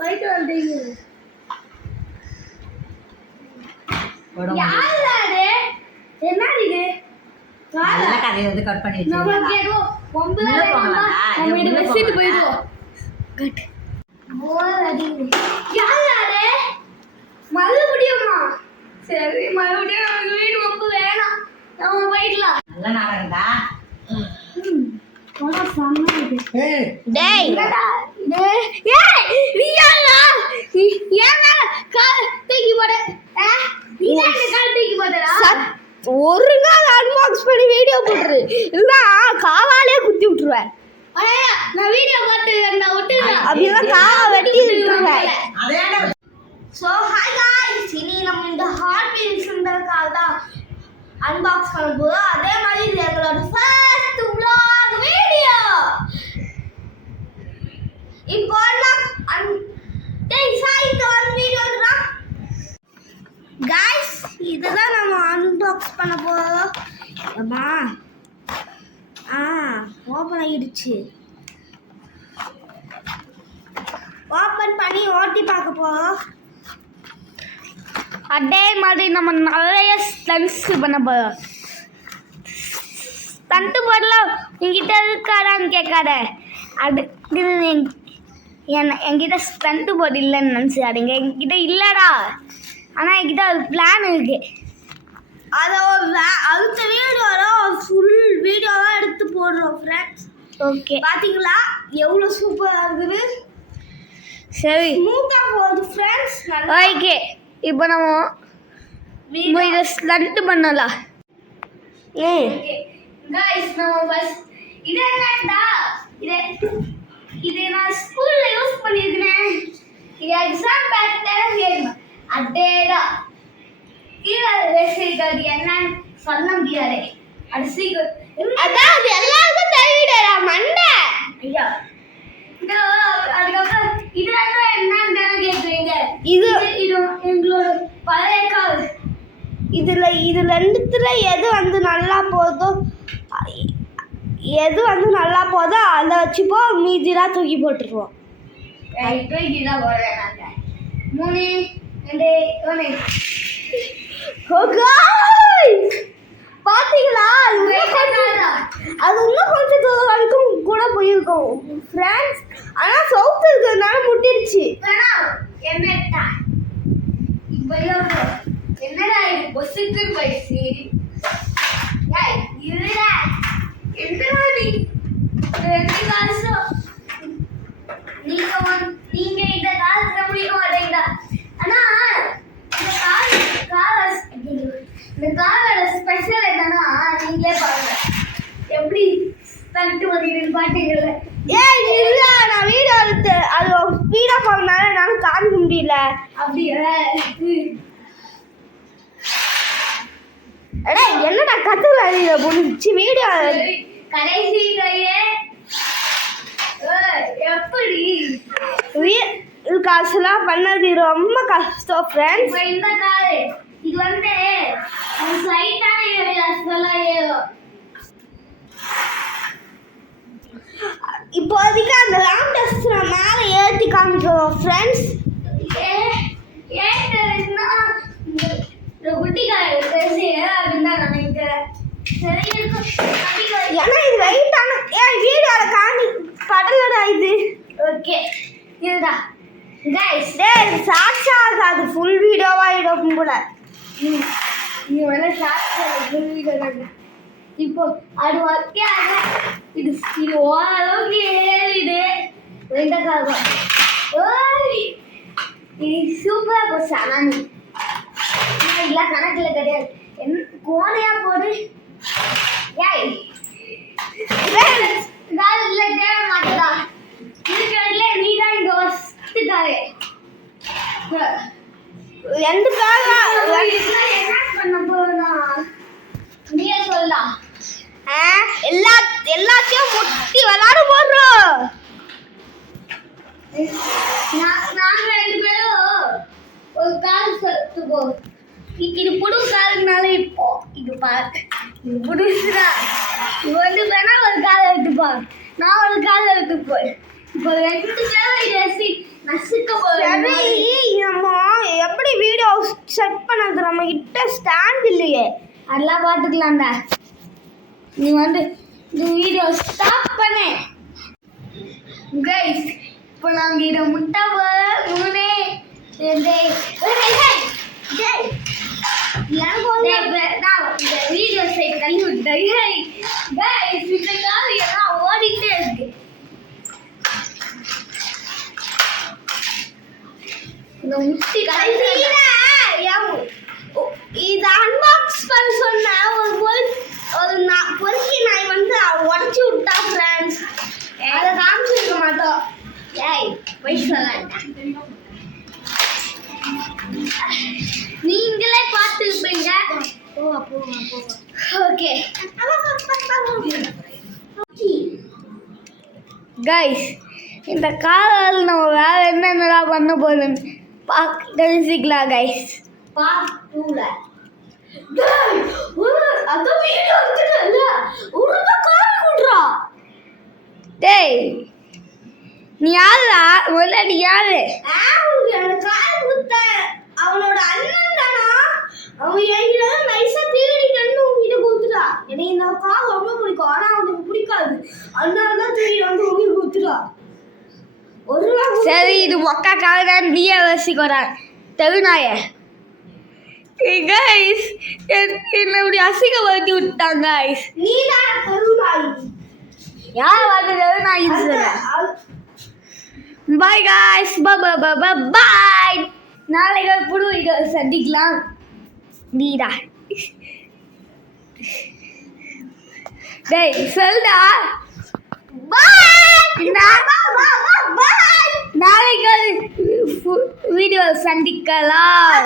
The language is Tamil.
போயிட்டு வந்தீங்க யாரு என்ன இது நல்ல கதை வந்து கட் பண்ணி வச்சிருக்கீங்க நம்ம கேடோ பொம்பளை நம்ம இது வெச்சிட்டு போய்டுவோம் கட் போர் அடிங்க யாரு மறுபடியும்மா சரி மறுபடியும் நம்ம வீடு ரொம்ப வேணாம் நம்ம போயிடலாம் நல்ல நாடகம்டா போடா சாமி டேய் டேய் ஏய் நீ யாரா ஏன்னா கால் தூக்கி போடு நீ என்ன கால் தூக்கி போடுறா ஒரு நாள் அன்பாக்ஸ் பண்ணி வீடியோ போடுற இல்ல காவாலே குத்தி விட்டுருவேன் நான் வீடியோ பார்த்து நான் விட்டுறேன் அப்படியே காவா வெட்டி விட்டுருவேன் சோ ஹாய் गाइस இனி நம்ம இந்த ஹாட் வீல்ஸ் இந்த தான் அன்பாக்ஸ் பண்ண போறோம் அதே மாதிரி இது எங்களோட ஃபர்ஸ்ட் vlog வீடியோ இப்போ நான் டேய் சைடு ஆன் வீடியோடா गाइस இதுதான் நம்ம அன்பாக்ஸ் பண்ண போறோம் அம்மா ஓபன் ஆயிடுச்சு ஓபன் பண்ணி ஓட்டி பார்க்க போறோம் அதே மாதிரி நம்ம நிறைய ஸ்டன்ட்ஸ் பண்ண போகிறோம் ஸ்டண்ட்டு போடலாம் என்கிட்ட இருக்காடான்னு கேட்காத அது என்கிட்ட ஸ்டண்ட்டு போர்டு இல்லைன்னு நினச்சிடாதீங்க என்கிட்ட இல்லைடா ஆனால் என்கிட்ட ஒரு பிளான் இருக்குது அதை ஒரு அடுத்த வீடியோவில் ஃபுல் வீடியோவாக எடுத்து போடுறோம் ஃப்ரெண்ட்ஸ் ஓகே பார்த்தீங்களா எவ்வளோ சூப்பராக இருக்குது சரி ஸ்மூத்தாக போகுது ஃப்ரெண்ட்ஸ் ஓகே இப்போ நம்ம இதை ஸ்டண்ட் பண்ணலாம் गाइस நம்ம பஸ் இது என்னடா இது நான் ஸ்கூல்ல யூஸ் பண்ணிருக்கேன் இது எக்ஸாம் பேட்டர்ன் அதேடா இது ரெசிகல் என்ன சொல்ல முடியாது அது சீக்கிரம் அதான் அது எல்லாருக்கும் தெரியுடா மண்டை ஐயா அதுக்கப்புறம் இது என்னன்னு கேட்குறீங்க இது எங்களோட பழைய கால் இதில் ரெண்டுத்துல எது வந்து நல்லா போதோ அதை வச்சுப்போம் மீதிலாம் தூக்கி போட்டுருவோம் தூக்கி தான் போடுறேன் நாங்கள் 3 2 1 பார்த்தீங்களா அது இன்னும் கொஞ்சம் தூரம் வரைக்கும் கூட போயிருக்கோம் ஃப்ரெண்ட்ஸ் ஆனால் சவுத்து இருக்கிறதுனால முட்டிடுச்சு என்னடா இது பொசுக்கு பைசி என்னடா நீ ரெண்டு காசம் நீங்க இந்த காலத்துல முடிக்க மாட்டீங்களா ஆனா இந்த காரோட ஸ்பெஷல் என்னன்னா நீங்களே பாருங்க எப்படி தட்டு வந்துட்டு பாட்டீங்கல்ல இல்ல நான் வீடியோ எடுத்து அது ஸ்பீடா போனால என்னால காமிக்க முடியல அப்படியே என்னடா கத்துல அடியில முடிச்சு வீடியோ கடைசி கையே எப்படி காசுலாம் பண்ணது ரொம்ப கஷ்டம் ஃப்ரெண்ட்ஸ் இந்த காரு இது வந்து சைட்டான ஏரியாஸ்லாம் இப்போதைக்கு அந்த லாங் டெஸ்ட் மேலே ஏற்றி காமிக்கிறோம் ஃப்ரெண்ட்ஸ் ஏன்னா இந்த குட்டிக்காய் அப்படின்னு தான் நினைக்கிறேன் ஏன்னா இது வெயிட்டான வீடியோவில் காமி கடலோட இது ஓகே இதுதான் கைஸ் ஷார்ட்ஸ் ஆகாது ஃபுல் வீடியோவாகிடும் போல நீ வேணா ஷார்ட்ஸ் ஃபுல் வீடியோ தான் இப்போ அது ஒர்க்கே ஆக இது ஓரளவுக்கு ஏறிடு வெண்டைக்காகம் ஓய் இது சூப்பராக போச்சு ஆனால் இல்லை கணக்கில் கிடையாது கோணையா போடு ஏய் இல்லை தேவை மாட்டதா இருக்கிறதுல நீ தான் இங்கே வச்சுட்டாரு எதுக்காக என்ன பண்ண போறா நீயே சொல்லலாம் எல்லாத்தையும் முட்டி விளாட போடுறோம் நாங்க 2 பேரும் ஒரு கால் எடுத்துப்போம் இது புது காலுனால இப்போ இது பாரு இது புதுசுடா இது வந்து வேணா ஒரு கால் எடுத்துப்பா நான் ஒரு கால் எடுத்துப்போம் இப்போ 2 பேரும் நசுக்க போறோம் செட் பண்ணது நம்ம கிட்ட ஸ்டாண்ட் இல்லையே. அதெல்லாம் பார்த்துக்கலாம்டா. நீ வந்து இந்த வீடியோ ஸ்டாப் பண்ணு. கைஸ் இப்போ நாங்கள் இதை முட்டை 3 வீடியோ சைட் தள்ளி விட்டேன். கைஸ் இந்த காலம் எல்லாம் ஓடிட்டே இருக்கு. இந்த முட்டி இது அன்பாக்ஸ் பண்ண சொன்ன ஒரு பொறுக்கி நாய் வந்து உடச்சி விட்டா ஃப்ரெண்ட்ஸ். அதை காமிச்சிருக்க மாட்டோம். ஏய் போய் சொல்ல நீங்களே பார்த்துருப்பீங்க. ஓகே கைஸ் இந்த காலால் நம்ம வேற என்னென்னலாம் பண்ண போறோம்னு தெரிஞ்சுக்கலாம் கைஸ். பார்ட் 2ல அதான் வீடியோ எடுத்துட்டல உனக்கு கால் குடுறா. டேய் நீ யாரா? முதல்ல நீ யாரு? எனக்கு கால் குத்த அவனோட அண்ணன் தானா? அவன் என்கிட்ட நைஸா தேடிட்டு உங்ககிட்ட கொடுத்துட்டா. எனக்கு இந்த கால் ரொம்ப பிடிக்கும், ஆனா அவனுக்கு பிடிக்காது. அதனால தான் தேடி வந்து உங்களுக்கு கொடுத்துட்டா. சரி இது ஒக்கா காலதான் நீயே வசிக்கிறான் தெருநாய. கைஸ் என்ன இப்படி அசிங்கப்படுத்தி விட்டாங்க கைஸ். நீ தான் தெருநாய். யார் வந்து தெருநாய்? பாய் கைஸ், பாய். நாளைக்கு புது வீடியோ சந்திக்கலாம். நீடா டேய் சொல்டா பாய். நாளைக்கு வீடியோ சந்திக்கலாம்.